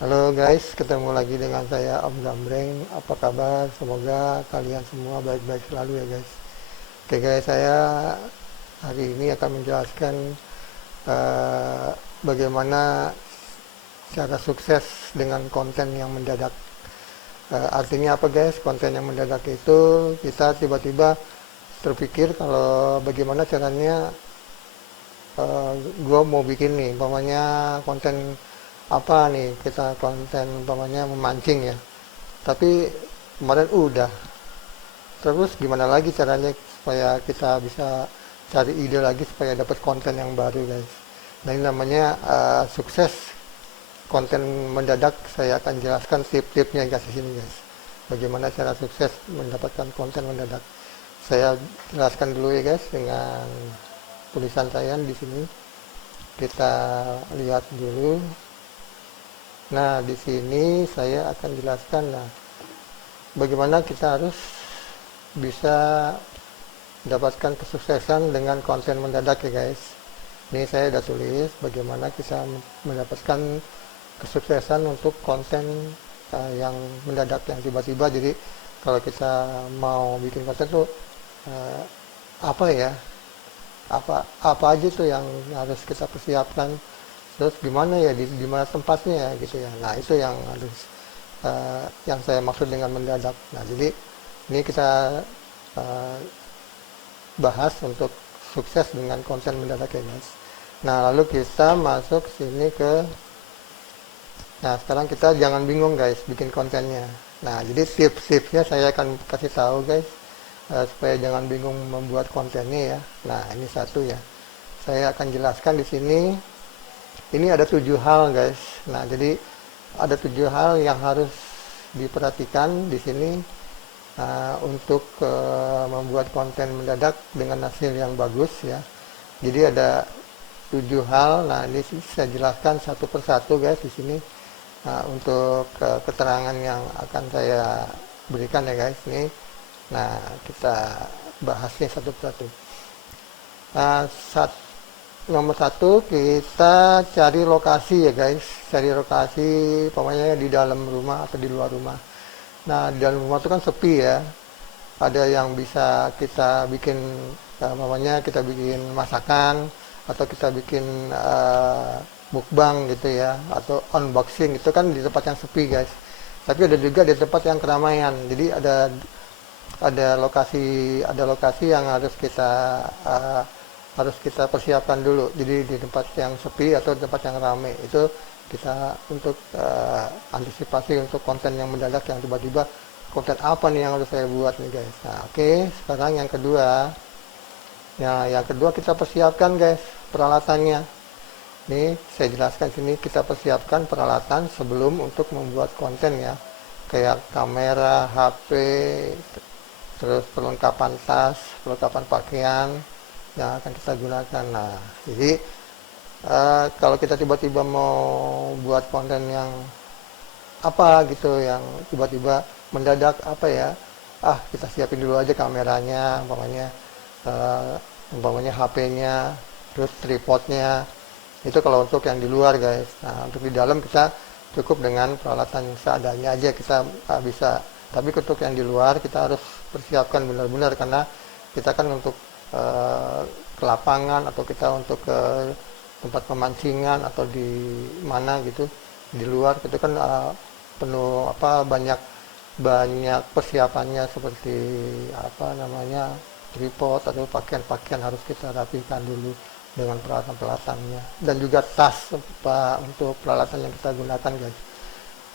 Halo guys, ketemu lagi dengan saya Om Gambreng. Apa kabar? Semoga kalian semua baik-baik selalu ya guys. Oke guys, saya hari ini akan menjelaskan eh, bagaimana cara sukses dengan konten yang mendadak. Artinya apa guys? Konten yang mendadak itu kita tiba-tiba terpikir kalau bagaimana caranya gue mau bikin nih, umpamanya konten apa nih, kita konten umpamanya memancing ya. Tapi kemarin udah, terus gimana lagi caranya supaya kita bisa cari ide lagi supaya dapat konten yang baru guys. Nah ini namanya sukses konten mendadak. Saya akan jelaskan tip-tipnya guys di sini guys. Bagaimana cara sukses mendapatkan konten mendadak. Saya jelaskan dulu ya guys dengan tulisan saya di sini. Kita lihat dulu. Nah, di sini saya akan jelaskan nah bagaimana kita harus bisa mendapatkan kesuksesan dengan konten mendadak ya guys. Ini saya sudah tulis bagaimana kita mendapatkan kesuksesan untuk konten yang mendadak, yang tiba-tiba. Jadi kalau kita mau bikin konten tuh uh, apa ya, apa aja tuh yang harus kita persiapkan, terus gimana ya, di mana tempatnya ya gitu ya. Nah itu yang harus yang saya maksud dengan mendadak. Nah jadi ini kita uh, bahas untuk sukses dengan konten mendadak ya guys. Nah lalu kita masuk sini ke, nah sekarang kita jangan bingung guys bikin kontennya. Nah jadi tips-tipsnya saya akan kasih tahu guys, supaya jangan bingung membuat kontennya ya. Nah ini satu ya, saya akan jelaskan di sini. Ini ada 7 hal guys. Nah jadi ada 7 hal yang harus diperhatikan di sini untuk membuat konten mendadak dengan hasil yang bagus ya. Jadi ada 7 hal. Nah ini saya jelaskan satu persatu guys di sini, untuk keterangan yang akan saya berikan ya guys. Ini, nah kita bahasnya satu persatu. Nah, nomor satu, kita cari lokasi ya guys. Cari lokasi pokoknya di dalam rumah atau di luar rumah. Nah di dalam rumah itu kan sepi ya, ada yang bisa kita bikin namanya kita bikin masakan, atau kita bikin mukbang gitu ya, atau unboxing itu kan di tempat yang sepi guys. Tapi ada juga di tempat yang keramaian. Jadi ada lokasi yang harus kita persiapkan dulu. Jadi di tempat yang sepi atau tempat yang ramai itu kita untuk antisipasi untuk konten yang mendadak, yang tiba-tiba konten apa nih yang harus saya buat nih guys. Nah oke, sekarang yang kedua. Nah yang kedua kita persiapkan guys peralatannya. Nih saya jelaskan sini, kita persiapkan peralatan sebelum untuk membuat konten ya, kayak kamera, HP, terus perlengkapan tas, perlengkapan pakaian yang akan kita gunakan. Nah jadi kalau kita tiba-tiba mau buat konten yang apa gitu, yang tiba-tiba mendadak apa ya, kita siapin dulu aja kameranya, umpamanya HP-nya, terus tripodnya. Itu kalau untuk yang di luar guys. Nah untuk di dalam kita cukup dengan peralatan seadanya aja, kita bisa. Tapi untuk yang di luar kita harus persiapkan benar-benar, karena kita kan untuk ke lapangan, atau kita untuk ke tempat pemancingan atau di mana gitu di luar, itu kan penuh banyak banyak persiapannya, seperti tripod atau pakaian-pakaian harus kita rapikan dulu dengan peralatan-peralatannya, dan juga tas untuk peralatan yang kita gunakan guys.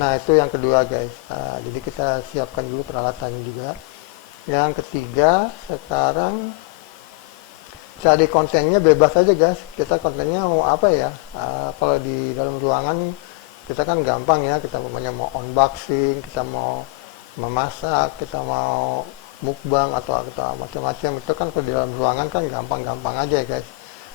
Nah itu yang kedua guys. Jadi kita siapkan dulu peralatannya juga. Yang ketiga, sekarang cari kontennya bebas aja guys. Kita kontennya mau apa ya, kalau di dalam ruangan kita kan gampang ya, kita mau unboxing, kita mau memasak, kita mau mukbang atau macam-macam, itu kan kalau di dalam ruangan kan gampang-gampang aja ya guys.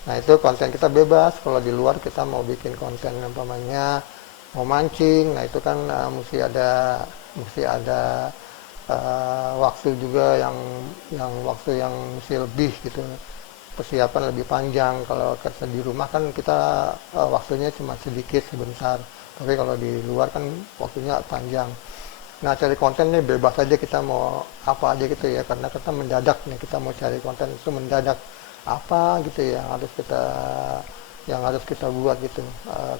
Nah itu konten kita bebas. Kalau di luar kita mau bikin konten umpamanya mau mancing, nah itu kan mesti ada waktu juga, yang waktu yang mesti lebih gitu, persiapan lebih panjang. Kalau kita di rumah kan kita waktunya cuma sedikit sebentar, tapi kalau di luar kan waktunya panjang. Nah, cari konten nih bebas aja, kita mau apa aja gitu ya, karena kita mendadak nih, kita mau cari konten itu mendadak apa gitu ya, yang harus kita buat gitu.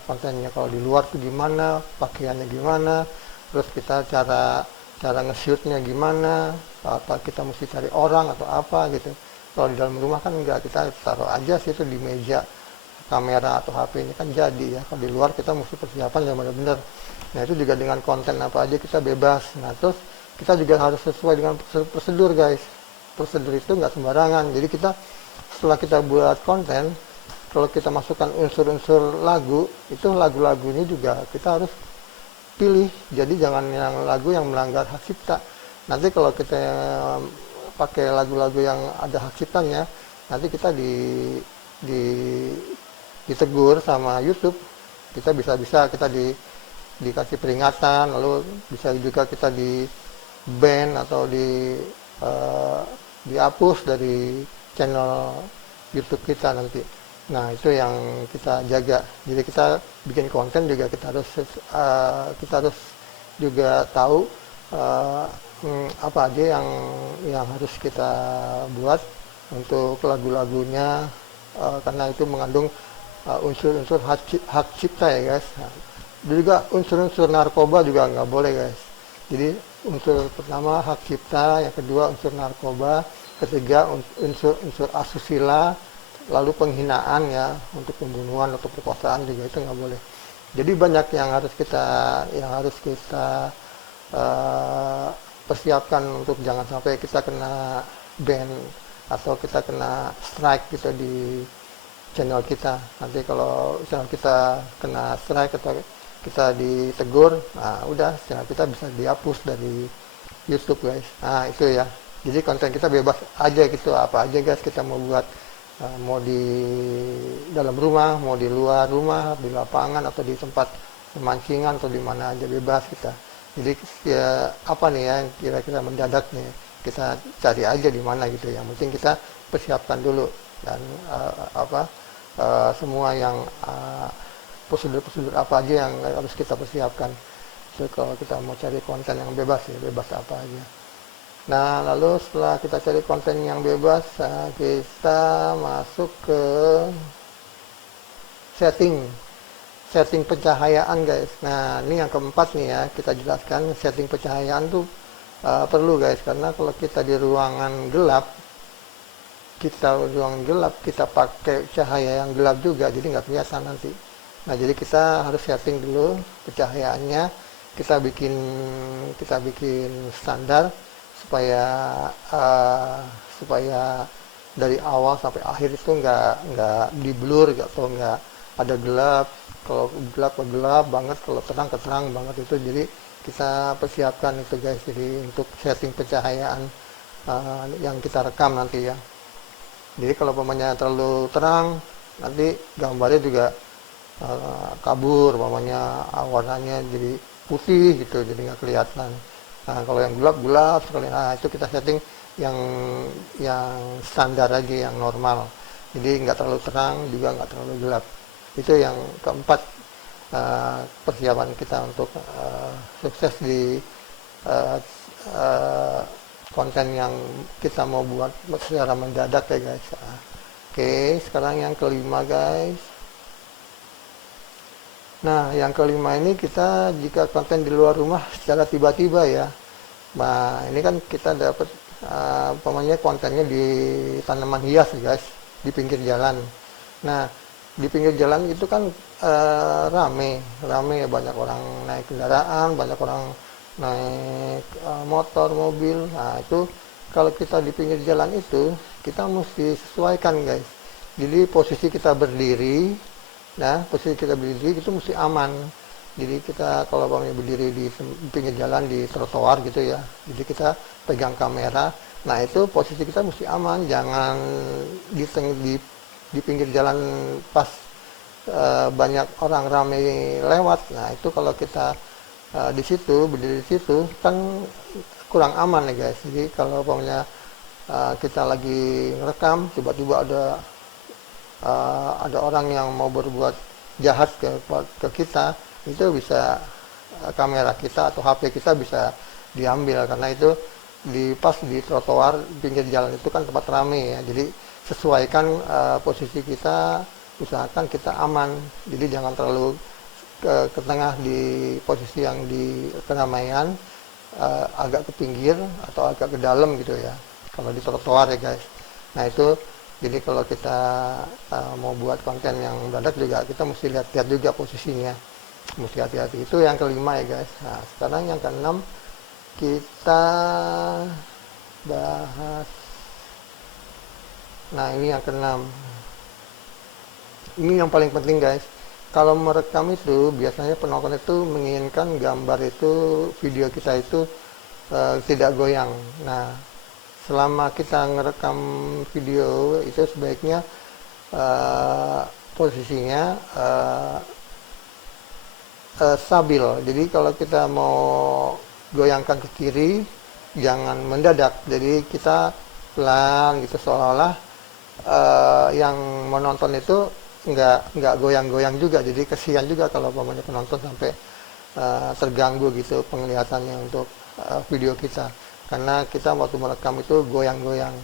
Kontennya kalau di luar tuh gimana, pakaiannya gimana, terus kita cara nge-shootnya gimana, apa kita mesti cari orang atau apa gitu. Kalau di dalam rumah kan enggak, kita taruh aja situ di meja kamera atau HP ini kan jadi ya. Kalau di luar kita mesti persiapan yang benar-benar. Nah, itu juga dengan konten apa aja kita bebas. Nah, terus kita juga harus sesuai dengan prosedur guys. Prosedur itu nggak sembarangan. Jadi kita setelah kita buat konten, kalau kita masukkan unsur-unsur lagu, itu lagu-lagunya juga kita harus pilih. Jadi jangan yang lagu yang melanggar hak cipta. Nanti kalau kita pakai lagu-lagu yang ada hak ciptanya, nanti kita ditegur sama YouTube. Kita bisa kita dikasih peringatan, lalu bisa juga kita di ban atau dihapus dari channel YouTube kita nanti. Nah, itu yang kita jaga. Jadi kita bikin konten juga kita harus juga tahu apa aja yang harus kita buat untuk lagu-lagunya, karena itu mengandung unsur-unsur hak cipta ya guys. Nah, juga unsur-unsur narkoba juga nggak boleh guys. Jadi unsur pertama hak cipta, yang kedua unsur narkoba, ketiga unsur asusila, lalu penghinaan ya, untuk pembunuhan atau perkosaan juga itu nggak boleh. Jadi banyak yang harus kita persiapkan untuk jangan sampai kita kena ban atau kita kena strike gitu di channel kita. Nanti kalau channel kita kena strike atau kita ditegur, nah udah channel kita bisa dihapus dari YouTube guys. Nah, itu ya. Jadi konten kita bebas aja gitu, apa aja guys kita mau buat. Mau di dalam rumah, mau di luar rumah, di lapangan atau di tempat pemancingan atau di mana aja bebas kita. Jadi ya apa nih ya kira-kira mendadak nih, kita cari aja di mana gitu. Yang penting kita persiapkan dulu dan semua yang prosedur-prosedur apa aja yang harus kita persiapkan. So, kalau kita mau cari konten yang bebas ya, bebas apa aja. Nah, lalu setelah kita cari konten yang bebas, kita masuk ke setting pencahayaan guys. Nah, ini yang keempat nih ya, kita jelaskan setting pencahayaan tuh perlu guys, karena kalau kita di ruangan gelap, kita pakai cahaya yang gelap juga, jadi nggak kelihatan nanti. Nah, jadi kita harus setting dulu pencahayaannya, kita bikin standar supaya dari awal sampai akhir itu nggak di blur atau nggak ada gelap. Kalau gelap banget, kalau terang banget itu. Jadi kita persiapkan itu guys. Jadi untuk setting pencahayaan yang kita rekam nanti ya. Jadi kalau umpamanya terlalu terang, nanti gambarnya juga kabur, umpamanya warnanya jadi putih gitu, jadi nggak kelihatan. Nah, kalau yang gelap sekali, nah itu kita setting yang standar aja, yang normal. Jadi nggak terlalu terang, juga nggak terlalu gelap. Itu yang keempat persiapan kita untuk sukses di konten yang kita mau buat secara mendadak ya guys. Oke, sekarang yang kelima guys. Nah, yang kelima ini kita jika konten di luar rumah secara tiba-tiba ya. Nah, ini kan kita dapat kontennya di tanaman hias guys, di pinggir jalan. Nah, di pinggir jalan itu kan rame ya, banyak orang naik kendaraan, banyak orang naik motor, mobil. Nah, itu kalau kita di pinggir jalan itu kita mesti sesuaikan guys. Jadi posisi kita berdiri. Nah, posisi kita berdiri itu mesti aman. Jadi kita kalau berdiri di pinggir jalan, di trotoar gitu ya, jadi kita pegang kamera. Nah, itu posisi kita mesti aman, jangan di pinggir jalan pas banyak orang ramai lewat. Nah, itu kalau kita berdiri di situ kan kurang aman ya guys. Jadi kalau kita lagi ngerekam, tiba-tiba ada ada orang yang mau berbuat jahat ke kita, itu bisa kamera kita atau HP kita bisa diambil, karena itu pas di trotoar pinggir jalan itu kan tempat ramai ya, jadi sesuaikan posisi kita, usahakan kita aman, jadi jangan terlalu ke tengah di posisi yang di keramaian, agak ke pinggir atau agak ke dalam gitu ya, kalau di trotoar ya guys. Nah itu, jadi kalau kita mau buat konten yang mendadak juga kita mesti lihat-lihat juga posisinya, mesti hati-hati. Itu yang kelima ya guys. Nah sekarang yang keenam kita bahas. Nah ini yang keenam, ini yang paling penting guys. Kalau merekam itu biasanya penonton itu menginginkan gambar itu, video kita itu tidak goyang. Nah selama kita ngerekam video itu sebaiknya posisinya stabil. Jadi kalau kita mau goyangkan ke kiri, jangan mendadak. Jadi kita pelan gitu, seolah-olah yang menonton itu nggak goyang-goyang juga. Jadi kesian juga kalau umpamanya penonton sampai terganggu gitu penglihatannya untuk video kita. Karena kita waktu merekam itu goyang-goyang.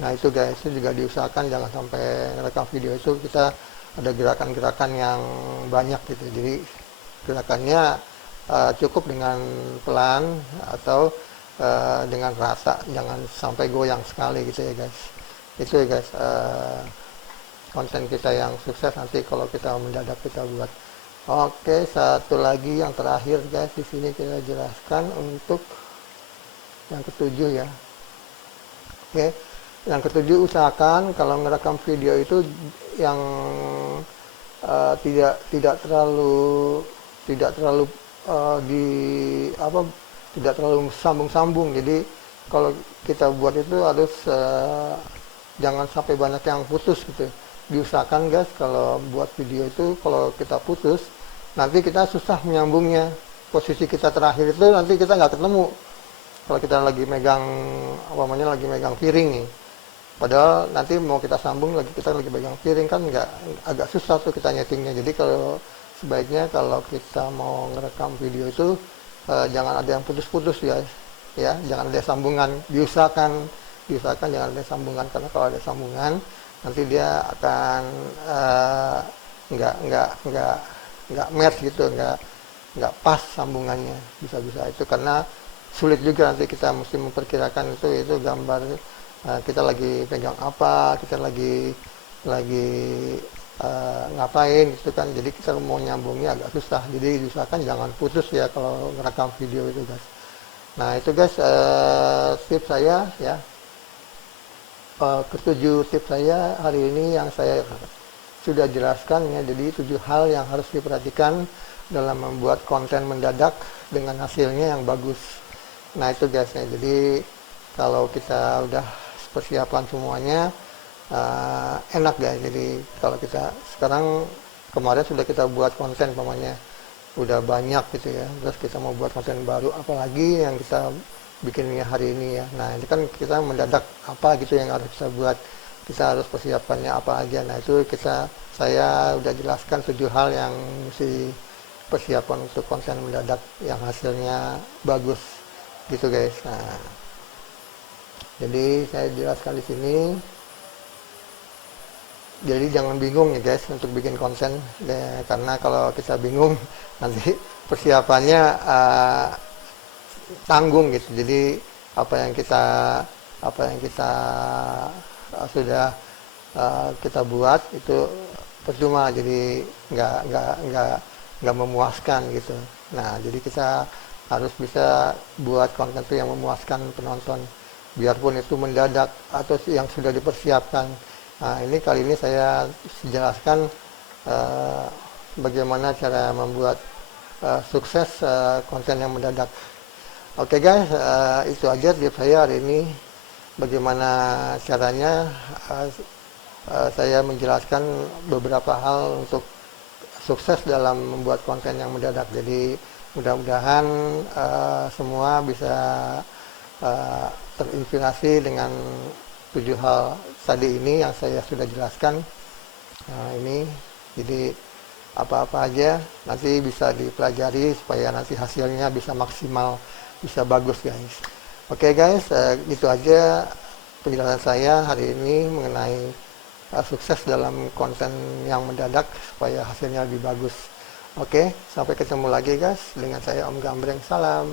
Nah itu guys, itu juga diusahakan jangan sampai merekam video itu kita ada gerakan-gerakan yang banyak gitu. Jadi gerakannya cukup dengan pelan atau dengan rata, jangan sampai goyang sekali gitu ya guys. Itu ya guys, konten kita yang sukses nanti kalau kita mendadak kita buat. Oke, satu lagi yang terakhir guys, di sini kita jelaskan untuk yang ketujuh ya. Oke, yang ketujuh, usahakan kalau merekam video itu yang tidak terlalu tidak terlalu sambung-sambung. Jadi kalau kita buat itu harus jangan sampai banyak yang putus gitu. Diusahakan guys kalau buat video itu kalau kita putus nanti kita susah menyambungnya. Posisi kita terakhir itu nanti kita nggak ketemu. Kalau kita lagi megang lagi megang piring nih, padahal nanti mau kita sambung lagi, kita lagi megang piring kan agak susah tuh kita nyetingnya. Jadi kalau sebaiknya kalau kita mau ngerekam video itu jangan ada yang putus-putus ya, jangan ada sambungan. Diusahakan jangan ada sambungan, karena kalau ada sambungan nanti dia akan nggak match gitu, nggak pas sambungannya, bisa itu. Karena sulit juga nanti kita mesti memperkirakan itu gambar kita lagi pegang apa, kita lagi ngapain gitu kan. Jadi kita mau nyambungnya agak susah. Jadi diusahakan jangan putus ya kalau merekam video itu guys. Nah itu guys tips saya ya, ketujuh tips saya hari ini yang saya sudah jelaskan ya. Jadi 7 hal yang harus diperhatikan dalam membuat konten mendadak dengan hasilnya yang bagus. Nah itu guys ya, jadi kalau kita udah persiapan semuanya enak guys. Jadi kalau kita sekarang, kemarin sudah kita buat konten pamannya udah banyak gitu ya, terus kita mau buat konten baru apalagi yang kita bikinnya hari ini ya. Nah ini kan kita mendadak apa gitu yang harus kita buat, kita harus persiapannya apa aja. Nah itu saya udah jelaskan 7 hal yang mesti persiapan untuk konten mendadak yang hasilnya bagus gitu guys. Nah jadi saya jelaskan di sini. Jadi jangan bingung ya guys untuk bikin konten ya, karena kalau kita bingung nanti persiapannya tanggung gitu. Jadi apa yang kita sudah kita buat itu percuma, jadi nggak memuaskan gitu. Nah jadi kita harus bisa buat konten itu yang memuaskan penonton, biarpun itu mendadak atau yang sudah dipersiapkan. Nah ini kali ini saya jelaskan bagaimana cara membuat sukses konten yang mendadak. Oke guys, itu aja tips saya hari ini. Bagaimana caranya, saya menjelaskan beberapa hal untuk sukses dalam membuat konten yang mendadak. Jadi mudah-mudahan semua bisa terinspirasi dengan 7 hal tadi ini yang saya sudah jelaskan. Nah, ini jadi apa-apa aja nanti bisa dipelajari supaya nanti hasilnya bisa maksimal, bisa bagus guys. Oke guys, gitu aja penjelasan saya hari ini mengenai sukses dalam konten yang mendadak supaya hasilnya lebih bagus. Oke, sampai ketemu lagi guys dengan saya Om Gambreng. Salam.